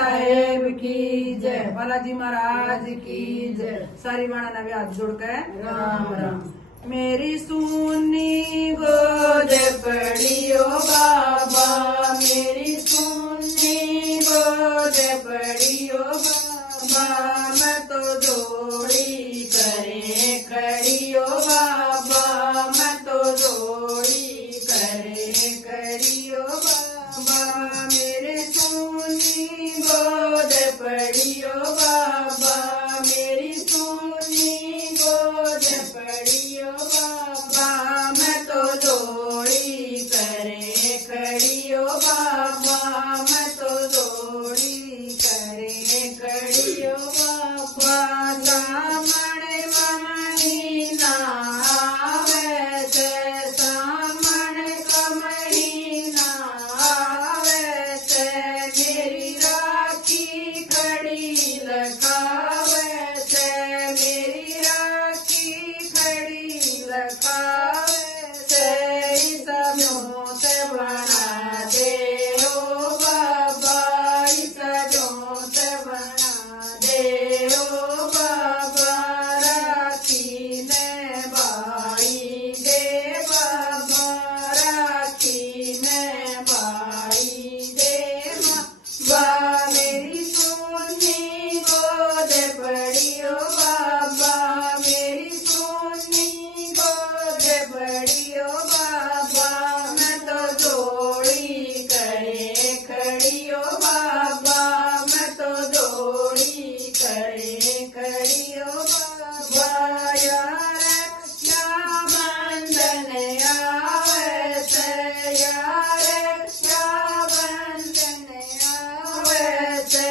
साहेब की जय, बालाजी महाराज की जय। सारी माणा ने भी हाथ जोड़ के राम राम। मेरी सुनी गोद पड़ियो बाबा, मेरी सुनी गोद पड़ियो बाबा, मैं तो जोड़ी करे खड़ियो बाबा, मैं तो जोड़ी करे खड़ियो बाबा, मेरे सुनी गोद पड़ियो बाबा, मेरी सुनी गोद पड़ियो बाबा, मैं तो जोड़ी करे खड़ियो बाबा, मैं तो जोड़ी करे खड़ियो बाबा। सामने ममनी ना आवे से, सामने कमनी ना आवे से, मेरी राखी खड़ी लखावे से, मेरी राखी खड़ी लखावे से, सजों से बना दे ओ बाबा, सजों से बना दे ओ बाबा, राखी में बाई दे बाबा, राखी में बाई दे बाबा, मेरी सुनी गोद पड़ियो बाबा, मेरी सुनी गोद पड़ियो बाबा, मैं तो जोड़ी करे खड़ियो बाबा, मैं तो जोड़ी करे खड़ियो बाबा। यार रक्षाबंधन आवे से, यार रक्षाबंधन आवे से,